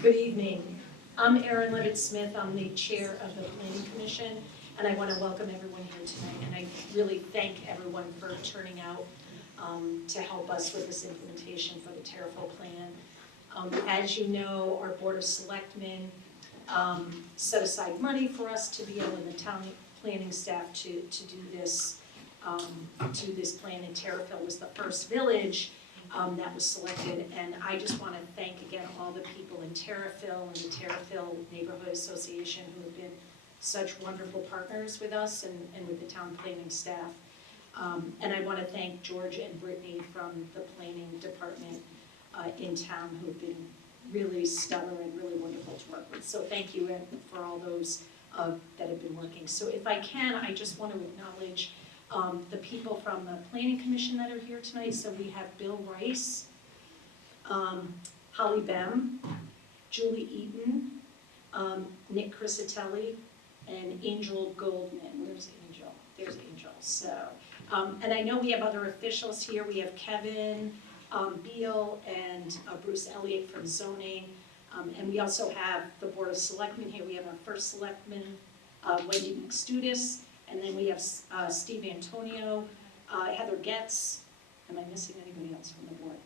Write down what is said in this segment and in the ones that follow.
Good evening. I'm Erin Levitt-Smith. I'm the chair of the Planning Commission, and I want to welcome everyone here tonight. And I really thank everyone for turning out to help us with this implementation for the Terrifil plan. As you know, our Board of Selectmen set aside money for us to be able, and the town planning staff to do this plan. And Terrifil was the first village that was selected, and I just want to thank again all the people in Terrifil and the Terrifil Neighborhood Association who have been such wonderful partners with us and with the town planning staff. And I want to thank George and Brittany from the planning department in town who have been really stellar and really wonderful to work with. So thank you for all those that have been working. So if I can, I just want to acknowledge the people from the Planning Commission that are here tonight. So we have Bill Rice, Holly Bem, Julie Eaton, Nick Crisatelli, and Angel Goldman. Where's Angel? There's Angel. So, and I know we have other officials here. We have Kevin Beal and Bruce Elliott from zoning. And we also have the Board of Selectmen here. We have our first selectman, Wendy McStudis. And then we have Steve Antonio, Heather Getz. Am I missing anybody else from the board?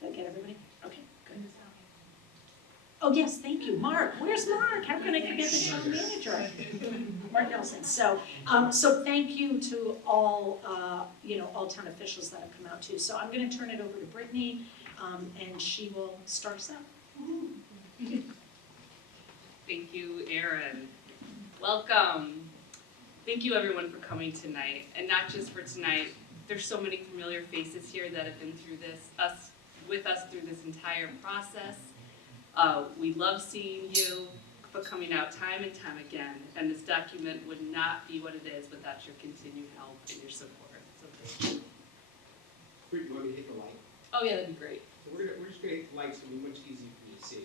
Did I get everybody? Okay, good. Oh yes, thank you, Mark. Where's Mark? How can I forget the town manager? Mark Nelson. So, so thank you to all, all town officials that have come out too. So I'm going to turn it over to Brittany, and she will start us out. Thank you, Erin. Welcome. Thank you everyone for coming tonight, and not just for tonight. There's so many familiar faces here that have been through this, with us through this entire process. We love seeing you, for coming out time and time again, and this document would not be what it is without your continued help and your support. So thank you. You want me to hit the light? Oh yeah, that'd be great. So we're just going to hit the light so it'll be much easier for you to see.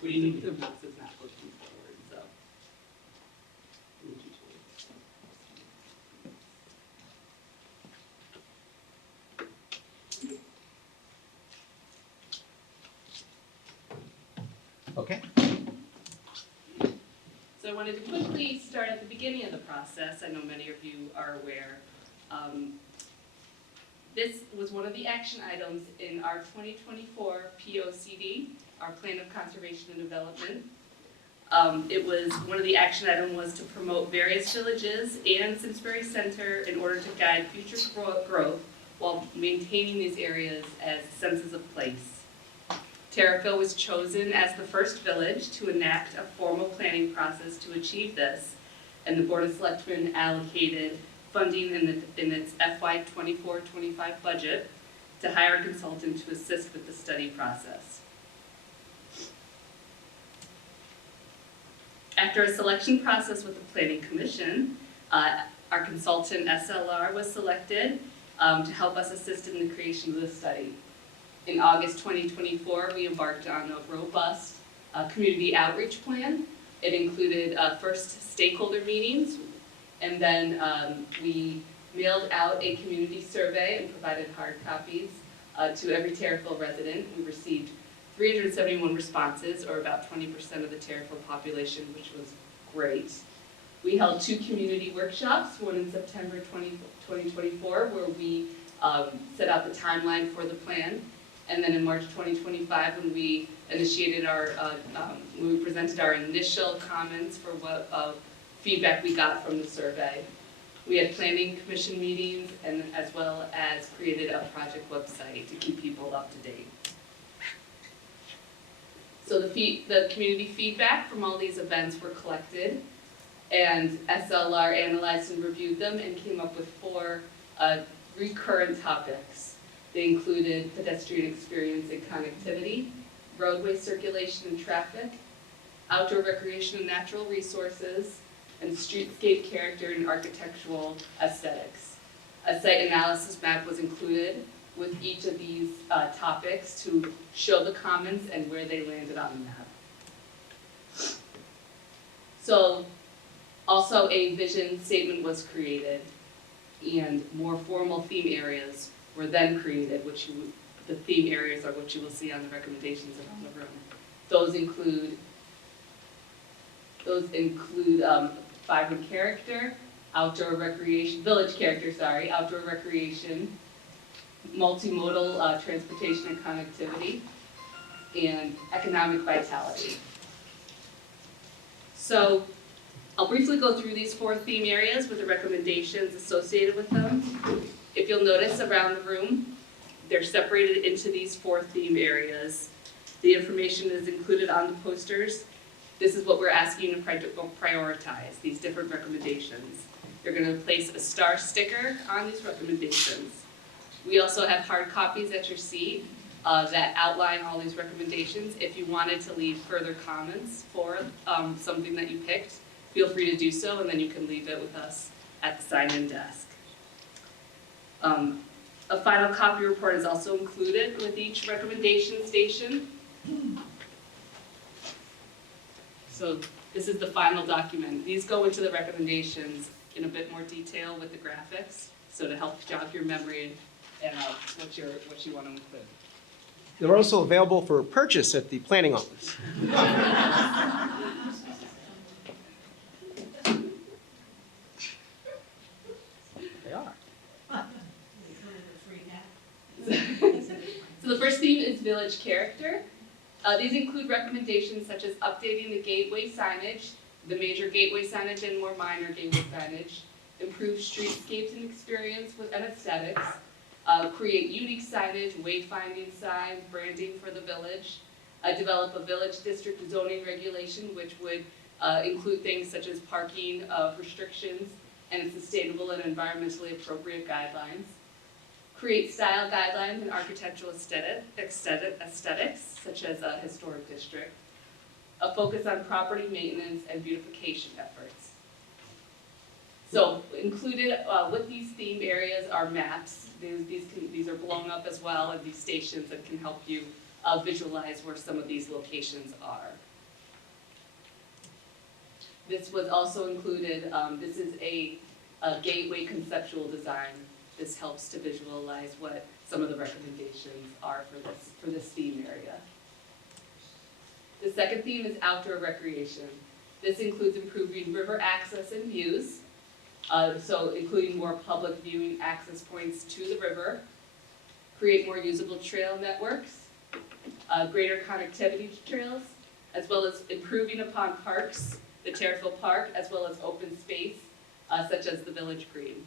What do you need? The mouse is not looking forward, so. Okay. So I wanted to quickly start at the beginning of the process. I know many of you are aware. This was one of the action items in our 2024 POCD, our Plan of Conservation and Development. It was, one of the action items was to promote various villages and Simsbury Center in order to guide future growth while maintaining these areas as senses of place. Terrifil was chosen as the first village to enact a formal planning process to achieve this, and the Board of Selectmen allocated funding in its FY 24-25 budget to hire a consultant to assist with the study process. After a selection process with the Planning Commission, our consultant SLR was selected to help us assist in the creation of the study. In August 2024, we embarked on a robust community outreach plan. It included first stakeholder meetings, and then we mailed out a community survey and provided hard copies to every Terrifil resident. We received 371 responses, or about 20% of the Terrifil population, which was great. We held 2 community workshops, one in September 2024, where we set out the timeline for the plan, and then in March 2025, when we initiated our, when we presented our initial comments for what feedback we got from the survey. We had planning commission meetings, and as well as created a project website to keep people up to date. So the community feedback from all these events were collected, and SLR analyzed and reviewed them and came up with 4 recurrent topics. They included pedestrian experience and connectivity, roadway circulation and traffic, outdoor recreation and natural resources, and streetscape character and architectural aesthetics. A site analysis map was included with each of these topics to show the comments and where they landed on the map. So also a vision statement was created, and more formal theme areas were then created, the theme areas are what you will see on the recommendations around the room. Those include vibrant character, outdoor recreation, village character, sorry, outdoor recreation, multimodal transportation and connectivity, and economic vitality. So I'll briefly go through these 4 theme areas with the recommendations associated with them. If you'll notice around the room, they're separated into these 4 theme areas. The information is included on the posters. This is what we're asking you to prioritize, these different recommendations. You're going to place a star sticker on these recommendations. We also have hard copies at your seat that outline all these recommendations. If you wanted to leave further comments for something that you picked, feel free to do so, and then you can leave it with us at the sign-in desk. A final copy report is also included with each recommendation station. So this is the final document. These go into the recommendations in a bit more detail with the graphics, so to help jog your memory and what you want to include. They're also available for purchase at the planning office. They are. So the first theme is village character. These include recommendations such as updating the gateway signage, the major gateway signage and more minor gateway signage, improve streetscapes and experience and aesthetics, create unique signage, wayfinding signs, branding for the village, develop a village district zoning regulation, which would include things such as parking restrictions and sustainable and environmentally appropriate guidelines, create style guidelines and architectural aesthetics, such as a historic district, a focus on property maintenance and beautification efforts. So included with these theme areas are maps. These are blown up as well in these stations that can help you visualize where some of these locations are. This was also included, this is a gateway conceptual design. This helps to visualize what some of the recommendations are for this theme area. The second theme is outdoor recreation. This includes improving river access and views, so including more public viewing access points to the river, create more usable trail networks, greater connectivity to trails, as well as improving upon parks, the Terriffill Park, as well as open space, such as the Village Green.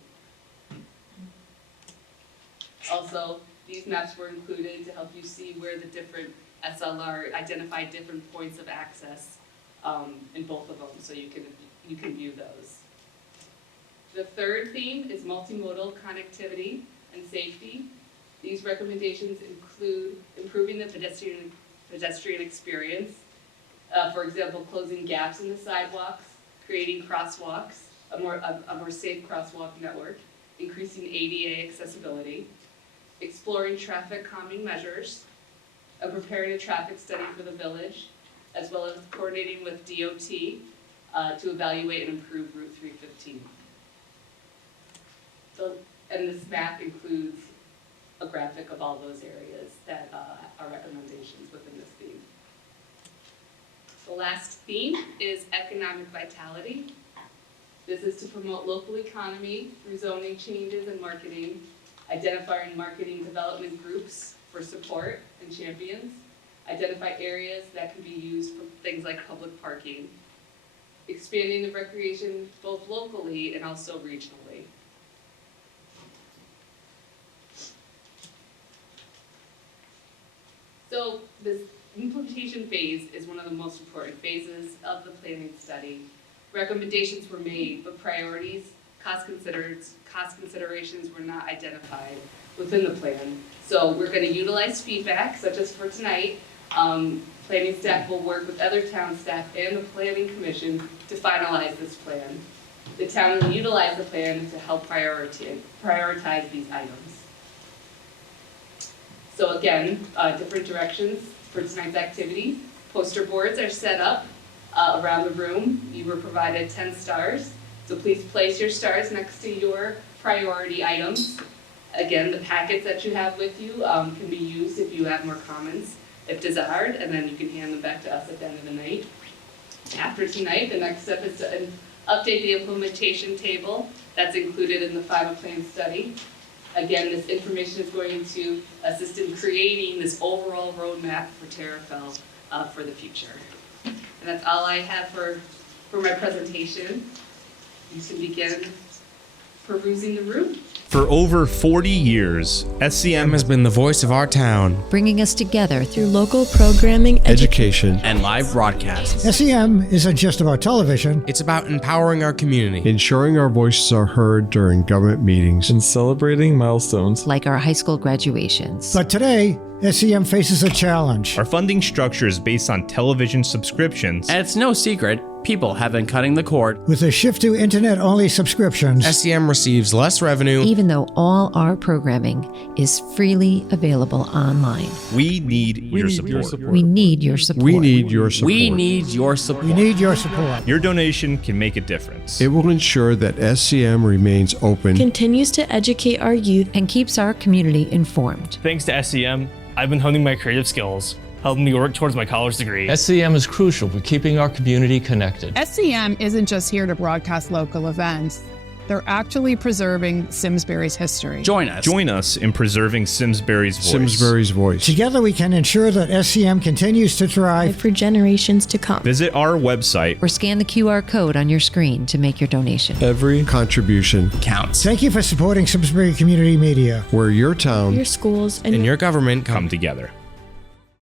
Also, these maps were included to help you see where the different SLR identify different points of access in both of them, so you can view those. The third theme is multimodal connectivity and safety. These recommendations include improving the pedestrian experience, for example, closing gaps in the sidewalks, creating crosswalks, a more safe crosswalk network, increasing ADA accessibility, exploring traffic calming measures, preparing a traffic study for the village, as well as coordinating with DOT to evaluate and improve Route 315. So, and this map includes a graphic of all those areas that are recommendations within this theme. The last theme is economic vitality. This is to promote local economy through zoning changes and marketing, identifying marketing development groups for support and champions, identify areas that can be used for things like public parking, expanding the recreation both locally and also regionally. So this implementation phase is one of the most important phases of the planning study. Recommendations were made, but priorities, cost considerations were not identified within the plan. So we're going to utilize feedback, such as for tonight. Planning staff will work with other town staff and the planning commission to finalize this plan. The town will utilize the plan to help prioritize these items. So again, different directions for tonight's activity. Poster boards are set up around the room. You were provided 10 stars, so please place your stars next to your priority items. Again, the packets that you have with you can be used if you have more comments, if desired, and then you can hand them back to us at the end of the night. After tonight, the next step is to update the implementation table that's included in the final plan study. Again, this information is going to assist in creating this overall roadmap for Terrafell for the future. And that's all I have for my presentation. You can begin perusing the room. For over 40 years, SCM has been the voice of our town, bringing us together through local programming, education, and live broadcasts. SEM isn't just about television. It's about empowering our community, ensuring our voices are heard during government meetings, and celebrating milestones like our high school graduations. But today, SEM faces a challenge. Our funding structure is based on television subscriptions. And it's no secret, people have been cutting the cord. With a shift to internet-only subscriptions, SEM receives less revenue, even though all our programming is freely available online. We need your support. We need your support. We need your support. We need your support. We need your support. Your donation can make a difference. It will ensure that SCM remains open, continues to educate our youth, and keeps our community informed. Thanks to SEM, I've been honing my creative skills, helping me work towards my college degree. SCM is crucial for keeping our community connected. SCM isn't just here to broadcast local events. They're actually preserving Simsbury's history. Join us. Join us in preserving Simsbury's voice. Simsbury's voice. Together we can ensure that SCM continues to thrive for generations to come. Visit our website or scan the QR code on your screen to make your donation. Every contribution counts. Thank you for supporting Simsbury Community Media, where your town, your schools, and your government come together.